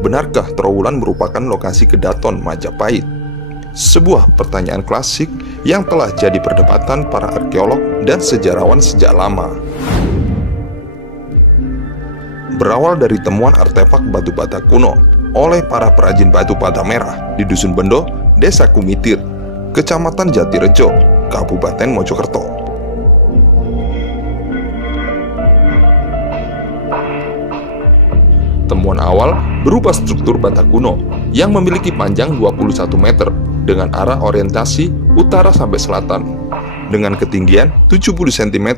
benarkah Trowulan merupakan lokasi Kedaton Majapahit? Sebuah pertanyaan klasik yang telah jadi perdebatan para arkeolog dan sejarawan sejak lama. Berawal dari temuan artefak batu bata kuno oleh para perajin batu bata merah di Dusun Bendo, Desa Kumitir, Kecamatan Jatirejo, Kabupaten Mojokerto. Temuan awal berupa struktur bata kuno yang memiliki panjang 21 meter dengan arah orientasi utara sampai selatan, dengan ketinggian 70 cm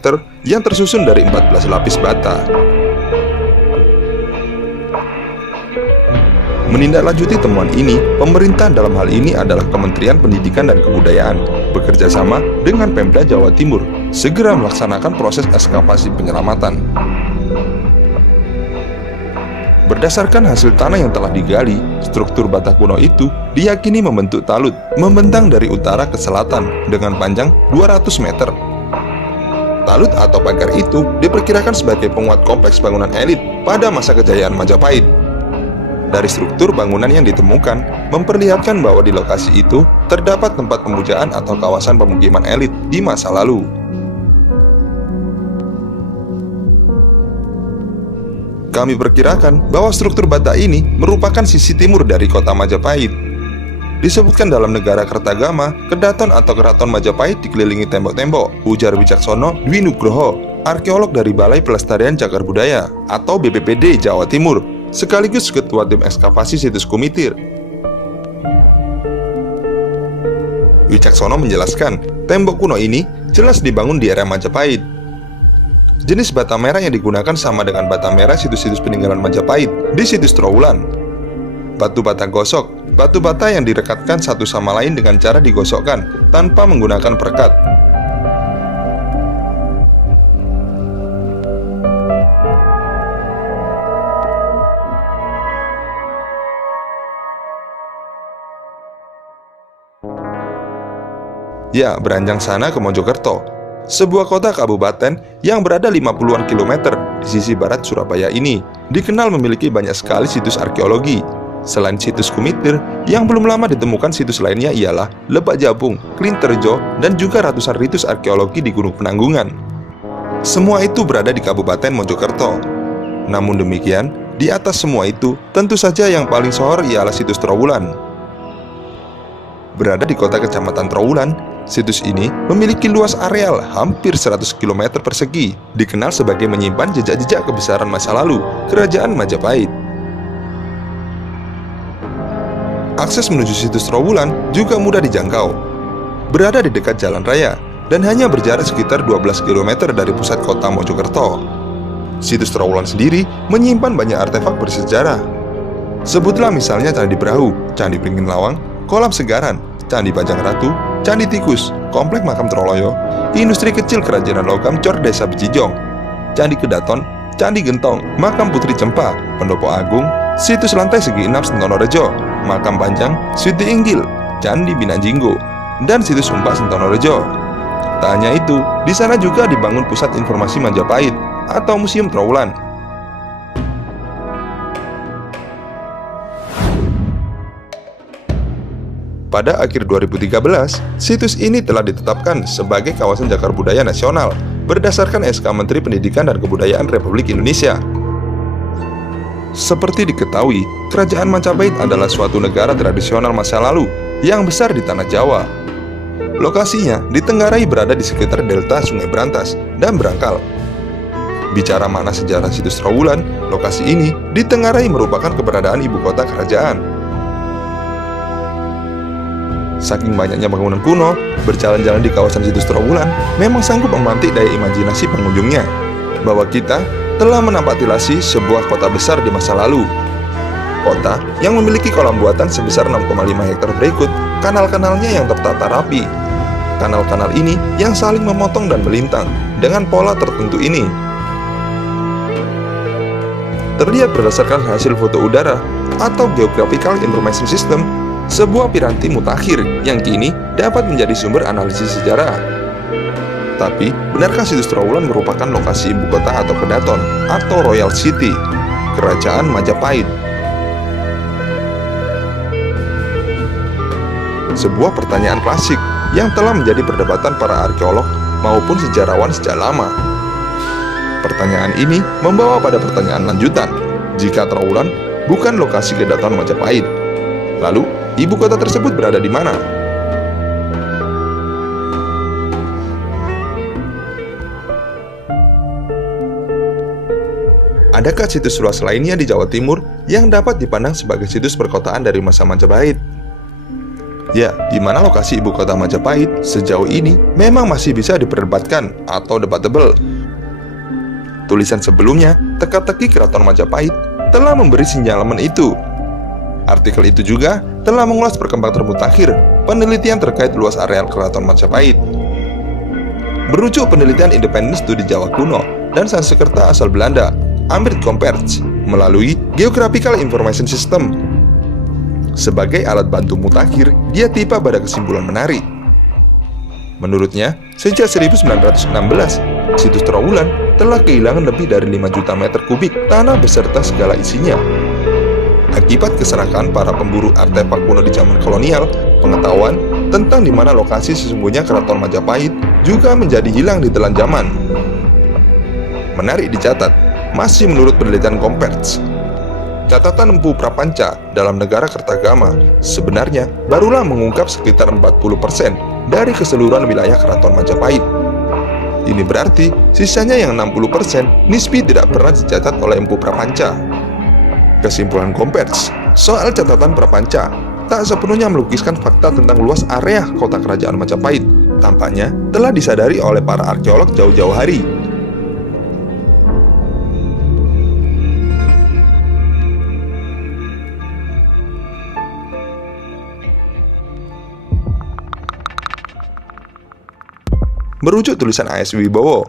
yang tersusun dari 14 lapis bata. Menindaklanjuti temuan ini, pemerintah dalam hal ini adalah Kementerian Pendidikan dan Kebudayaan bekerja sama dengan Pemda Jawa Timur segera melaksanakan proses ekskavasi penyelamatan. Berdasarkan hasil tanah yang telah digali, struktur bata kuno itu diyakini membentuk talut membentang dari utara ke selatan dengan panjang 200 meter. Talut atau pagar itu diperkirakan sebagai penguat kompleks bangunan elit pada masa kejayaan Majapahit. Dari struktur bangunan yang ditemukan, memperlihatkan bahwa di lokasi itu terdapat tempat pemujaan atau kawasan pemukiman elit di masa lalu. Kami perkirakan bahwa struktur bata ini merupakan sisi timur dari kota Majapahit. Disebutkan dalam negara Kertagama, Kedaton atau Keraton Majapahit dikelilingi tembok-tembok, ujar Wicaksono Dwi Nugroho, arkeolog dari Balai Pelestarian Cagar Budaya atau BPPD Jawa Timur, sekaligus ketua tim ekskavasi situs Kumitir. Wicaksono menjelaskan, tembok kuno ini jelas dibangun di era Majapahit. Jenis bata merah yang digunakan sama dengan bata merah situs-situs peninggalan Majapahit di situs Trowulan. Batu bata gosok, batu bata yang direkatkan satu sama lain dengan cara digosokkan tanpa menggunakan perekat. Ya, beranjang sana ke Mojokerto, sebuah kota kabupaten yang berada 50-an kilometer di sisi barat Surabaya ini dikenal memiliki banyak sekali situs arkeologi. Selain situs Kumitir, yang belum lama ditemukan situs lainnya ialah Lebak Japung, Klinterjo, dan juga ratusan ritus arkeologi di Gunung Penanggungan. Semua itu berada di Kabupaten Mojokerto. Namun demikian, di atas semua itu, tentu saja yang paling sohor ialah situs Trowulan. Berada di kota kecamatan Trowulan, situs ini memiliki luas areal hampir 100 km persegi, dikenal sebagai menyimpan jejak-jejak kebesaran masa lalu Kerajaan Majapahit. Akses menuju situs Trowulan juga mudah dijangkau. Berada di dekat jalan raya dan hanya berjarak sekitar 12 km dari pusat kota Mojokerto. Situs Trowulan sendiri menyimpan banyak artefak bersejarah. Sebutlah misalnya Candi Brahu, Candi Beringin Lawang, Kolam Segaran, Candi Bajang Ratu, Candi Tikus, Komplek Makam Troloyo, Industri Kecil Kerajinan Logam Cor Desa Bejijong, Candi Kedaton, Candi Gentong, Makam Putri Cempa, Pendopo Agung, Situs Lantai Segi 6 Sentonorejo, Makam Panjang, Siti Inggil, Candi Binanjinggo, dan Situs Umpak Sentonorejo. Tak hanya itu, di sana juga dibangun Pusat Informasi Majapahit atau Museum Trowulan. Pada akhir 2013, situs ini telah ditetapkan sebagai kawasan cagar budaya nasional berdasarkan SK Menteri Pendidikan dan Kebudayaan Republik Indonesia. Seperti diketahui, Kerajaan Majapahit adalah suatu negara tradisional masa lalu yang besar di tanah Jawa. Lokasinya ditenggarai berada di sekitar delta Sungai Brantas dan Brangkal. Bicara makna sejarah situs Trowulan, lokasi ini ditenggarai merupakan keberadaan ibu kota kerajaan. Saking banyaknya bangunan kuno, berjalan-jalan di kawasan situs Trowulan memang sanggup memantik daya imajinasi pengunjungnya bahwa kita telah menampak-tilasi sebuah kota besar di masa lalu. Kota yang memiliki kolam buatan sebesar 6,5 hektar berikut kanal-kanalnya yang tertata rapi. Kanal-kanal ini yang saling memotong dan melintang dengan pola tertentu ini terlihat berdasarkan hasil foto udara atau Geographical Information System, sebuah piranti mutakhir yang kini dapat menjadi sumber analisis sejarah. Tapi, benarkah situs Trowulan merupakan lokasi ibu kota atau Kedaton atau Royal City, Kerajaan Majapahit? sebuah pertanyaan klasik yang telah menjadi perdebatan para arkeolog maupun sejarawan sejak lama. Pertanyaan ini membawa pada pertanyaan lanjutan. Jika Trowulan bukan lokasi kedatangan Majapahit, lalu ibu kota tersebut berada di mana? Adakah situs luas lainnya di Jawa Timur yang dapat dipandang sebagai situs perkotaan dari masa Majapahit? Ya, di mana lokasi ibu kota Majapahit sejauh ini memang masih bisa diperdebatkan atau debatable. Tulisan sebelumnya, teka-teki Keraton Majapahit, telah memberi sinyalemen itu. Artikel itu juga telah mengulas perkembangan termutakhir penelitian terkait luas areal Keraton Majapahit. Merujuk penelitian independen studi Jawa kuno dan Sanskerta asal Belanda, Amrit Comperts, melalui Geographical Information System. Sebagai alat bantu mutakhir, dia tiba pada kesimpulan menarik. Menurutnya, sejak 1916, situs Trowulan telah kehilangan lebih dari 5 juta meter kubik tanah beserta segala isinya. Akibat keserakahan para pemburu artefak kuno di zaman kolonial, pengetahuan tentang di mana lokasi sesungguhnya Keraton Majapahit juga menjadi hilang di telan zaman. Menarik dicatat, masih menurut penelitian Comperts, catatan Empu Prapanca dalam negara Kertagama sebenarnya barulah mengungkap sekitar 40% dari keseluruhan wilayah Keraton Majapahit. Ini berarti sisanya yang 60% nisbi tidak pernah dicatat oleh Empu Prapanca. Kesimpulan Comperts soal catatan Prapanca tak sepenuhnya melukiskan fakta tentang luas area kota kerajaan Majapahit. Tampaknya telah disadari oleh para arkeolog jauh-jauh hari. Merujuk tulisan A.S. Wibowo,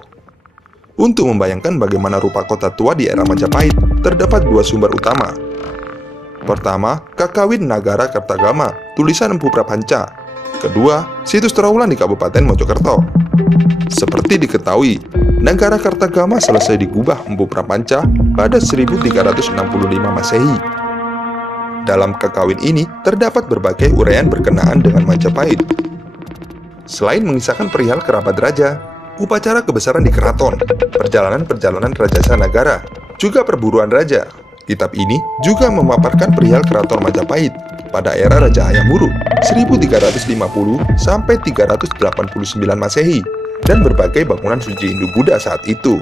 untuk membayangkan bagaimana rupa kota tua di era Majapahit, terdapat dua sumber utama. Pertama, Kakawin Nagara Kertagama, tulisan Empu Prapanca. Kedua, situs Trowulan di Kabupaten Mojokerto. Seperti diketahui, Nagara Kertagama selesai digubah Empu Prapanca pada 1365 Masehi. Dalam Kakawin ini terdapat berbagai uraian berkenaan dengan Majapahit. Selain mengisahkan perihal kerabat raja, upacara kebesaran di keraton, perjalanan-perjalanan Rajasa Nagara, juga perburuan raja, kitab ini juga memaparkan perihal keraton Majapahit pada era Raja Hayam Wuruk 1350 sampai 389 Masehi dan berbagai bangunan suci Hindu-Buddha saat itu.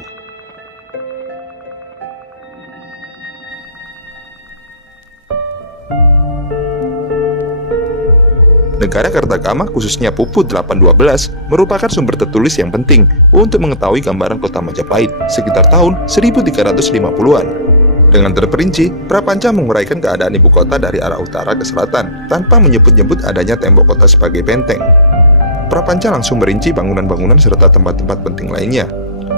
Negara Kertagama khususnya Puput 812 merupakan sumber tertulis yang penting untuk mengetahui gambaran kota Majapahit sekitar tahun 1350-an. Dengan terperinci, Prapanca menguraikan keadaan ibu kota dari arah utara ke selatan tanpa menyebut-nyebut adanya tembok kota sebagai benteng. Prapanca langsung merinci bangunan-bangunan serta tempat-tempat penting lainnya.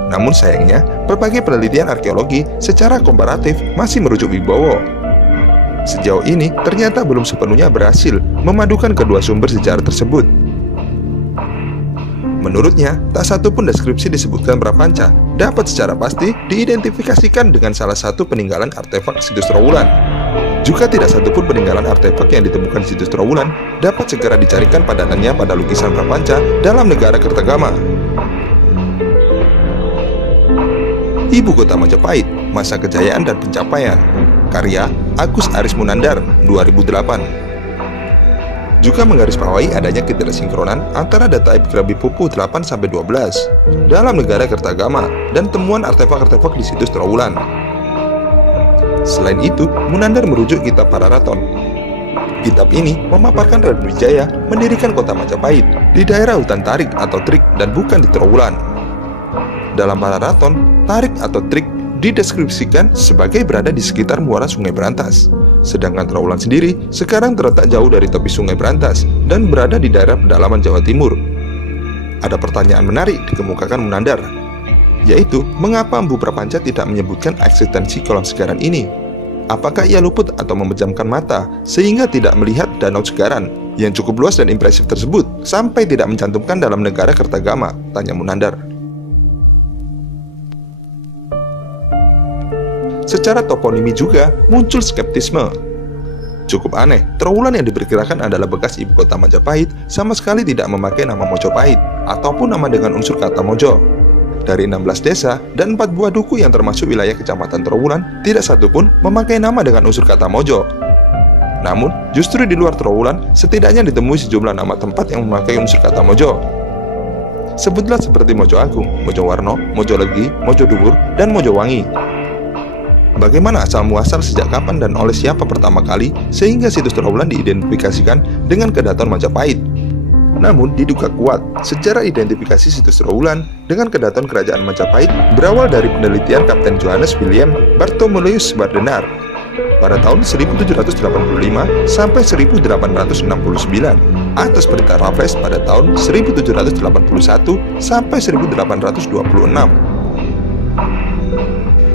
Namun sayangnya, berbagai penelitian arkeologi secara komparatif masih merujuk Wibowo. Sejauh ini, ternyata belum sepenuhnya berhasil memadukan kedua sumber sejarah tersebut. Menurutnya, tak satu pun deskripsi disebutkan Prapanca dapat secara pasti diidentifikasikan dengan salah satu peninggalan artefak situs Trowulan. Juga tidak satu pun peninggalan artefak yang ditemukan di situs Trowulan dapat segera dicarikan padanannya pada lukisan Prapanca dalam negara Kertagama. Ibu Kota Majapahit, Masa Kejayaan dan Pencapaian, karya Agus Aris Munandar, 2008. Juga menggarisbawahi adanya ketidaksinkronan antara data epigrafi Pupuh 8-12 dalam negara Kertagama dan temuan artefak-artefak di situs Trowulan. Selain itu, Munandar merujuk kitab Pararaton. Kitab ini memaparkan Raden Wijaya mendirikan kota Majapahit di daerah hutan Tarik atau Trik dan bukan di Trowulan. Dalam Pararaton, Tarik atau Trik dideskripsikan sebagai berada di sekitar muara Sungai Berantas. Sedangkan Trowulan sendiri sekarang terletak jauh dari tepi Sungai Berantas dan berada di daerah pedalaman Jawa Timur. Ada pertanyaan menarik dikemukakan Munandar, yaitu mengapa Empu Prapanca tidak menyebutkan eksistensi kolam segaran ini? Apakah ia luput atau memejamkan mata sehingga tidak melihat danau segaran yang cukup luas dan impresif tersebut sampai tidak mencantumkan dalam negara Kertagama? Tanya Munandar. Secara toponimi juga muncul skeptisme. Cukup aneh, Trowulan yang diperkirakan adalah bekas ibu kota Majapahit sama sekali tidak memakai nama Mojopahit ataupun nama dengan unsur kata Mojo. Dari 16 desa dan 4 buah duku yang termasuk wilayah kecamatan Trowulan, tidak satu pun memakai nama dengan unsur kata Mojo. Namun, justru di luar Trowulan, setidaknya ditemui sejumlah nama tempat yang memakai unsur kata Mojo. Sebutlah seperti Mojo Agung, Mojo Warno, Mojo Legi, Mojo Dhuwur, dan Mojo Wangi. Bagaimana asal muasal, sejak kapan dan oleh siapa pertama kali sehingga situs Trowulan diidentifikasikan dengan Kedaton Majapahit? Namun diduga kuat, sejarah identifikasi situs Trowulan dengan Kedaton Kerajaan Majapahit berawal dari penelitian Kapten Johannes William Bartholomeus Bardenar pada tahun 1785 sampai 1869 atas perintah Raffles pada tahun 1781 sampai 1826.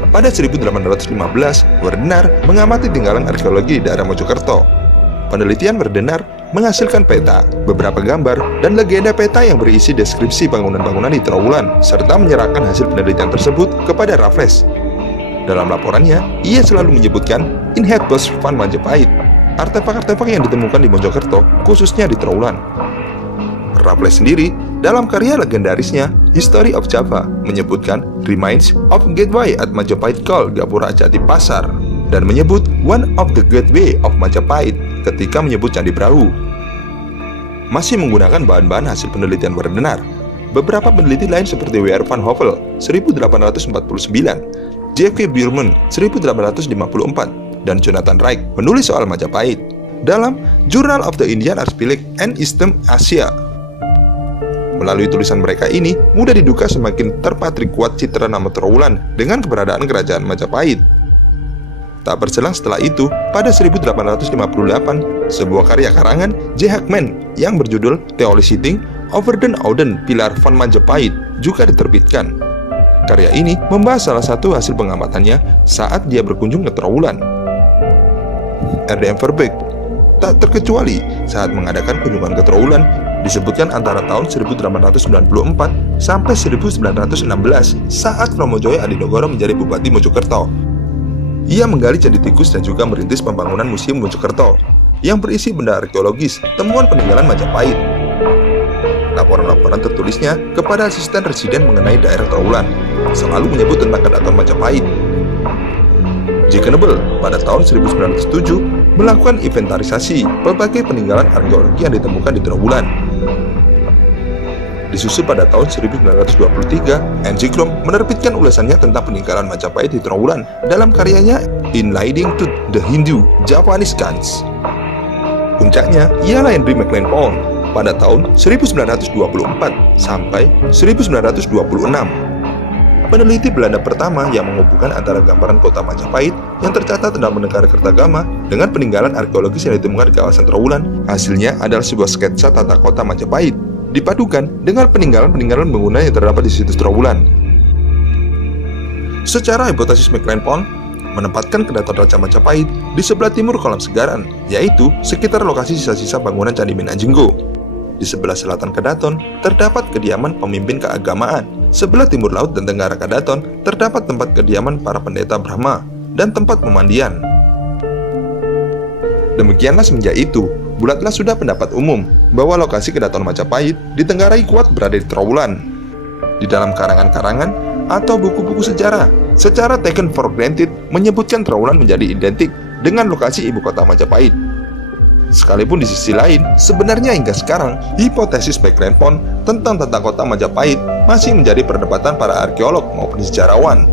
Pada 1815, Bardenar mengamati tinggalan arkeologi di daerah Mojokerto. Penelitian Bardenar menghasilkan peta, beberapa gambar, dan legenda peta yang berisi deskripsi bangunan-bangunan di Trowulan, serta menyerahkan hasil penelitian tersebut kepada Raffles. Dalam laporannya, ia selalu menyebutkan Inheritance van Majapahit, artefak-artefak yang ditemukan di Mojokerto, khususnya di Trowulan. Raffles sendiri, dalam karya legendarisnya History of Java, menyebutkan Remains of Gateway at Majapahit called Gapura Jati Pasar, dan menyebut One of the Gateway of Majapahit ketika menyebut Candi Brahu. Masih menggunakan bahan-bahan hasil penelitian Bardenar, beberapa peneliti lain seperti W.R. van Hovel 1849, J.K. Bierman 1854, dan Jonathan Wright menulis soal Majapahit dalam Journal of the Indian Archipelago and Eastern Asia. Melalui tulisan mereka ini, mudah diduga semakin terpatri kuat citra nama Trowulan dengan keberadaan kerajaan Majapahit. Tak berselang setelah itu, pada 1858, sebuah karya karangan J. Hackman yang berjudul Theory Sitting Over den Ouden Pilar van Majapahit juga diterbitkan. Karya ini membahas salah satu hasil pengamatannya saat dia berkunjung ke Trowulan. R.D.M. Verbeek tak terkecuali saat mengadakan kunjungan ke Trowulan, disebutkan antara tahun 1894 sampai 1916 saat Romojoyo Adinegoro menjadi Bupati Mojokerto. Ia menggali candi tikus dan juga merintis pembangunan Museum Mojokerto yang berisi benda arkeologis, temuan peninggalan Majapahit. Laporan-laporan tertulisnya kepada asisten residen mengenai daerah Trowulan selalu menyebut tentang Kedaton Majapahit. J. Knebel pada tahun 1907 melakukan inventarisasi berbagai peninggalan arkeologi yang ditemukan di Trowulan. Disusul pada tahun 1923, N.G. Krom menerbitkan ulasannya tentang peninggalan Majapahit di Trowulan dalam karyanya In Leading to the Hindu-Japanese Khans. Puncaknya ialah Henry McLean Pond pada tahun 1924 sampai 1926. Peneliti Belanda pertama yang menghubungkan antara gambaran kota Majapahit yang tercatat dalam Negara Kertagama dengan peninggalan arkeologis yang ditemukan di kawasan Trowulan. Hasilnya adalah sebuah sketsa tata kota Majapahit, dipadukan dengan peninggalan-peninggalan bangunan yang terdapat di situs Trowulan. Secara hipotesis McLean Pond menempatkan Kedaton Raja Majapahit di sebelah timur kolam Segaran, yaitu sekitar lokasi sisa-sisa bangunan Candi Minangjenggo. Di sebelah selatan Kedaton terdapat kediaman pemimpin keagamaan. Sebelah timur laut dan tenggara Kedaton terdapat tempat kediaman para pendeta Brahma dan tempat pemandian. Demikianlah semenjak itu, bulatlah sudah pendapat umum bahwa lokasi Kedaton Majapahit ditenggarai kuat berada di Trowulan. Di dalam karangan-karangan atau buku-buku sejarah, secara taken for granted menyebutkan Trowulan menjadi identik dengan lokasi ibu kota Majapahit. Sekalipun di sisi lain, sebenarnya hingga sekarang, hipotesis McLean Pond tentang tata kota Majapahit masih menjadi perdebatan para arkeolog maupun sejarawan.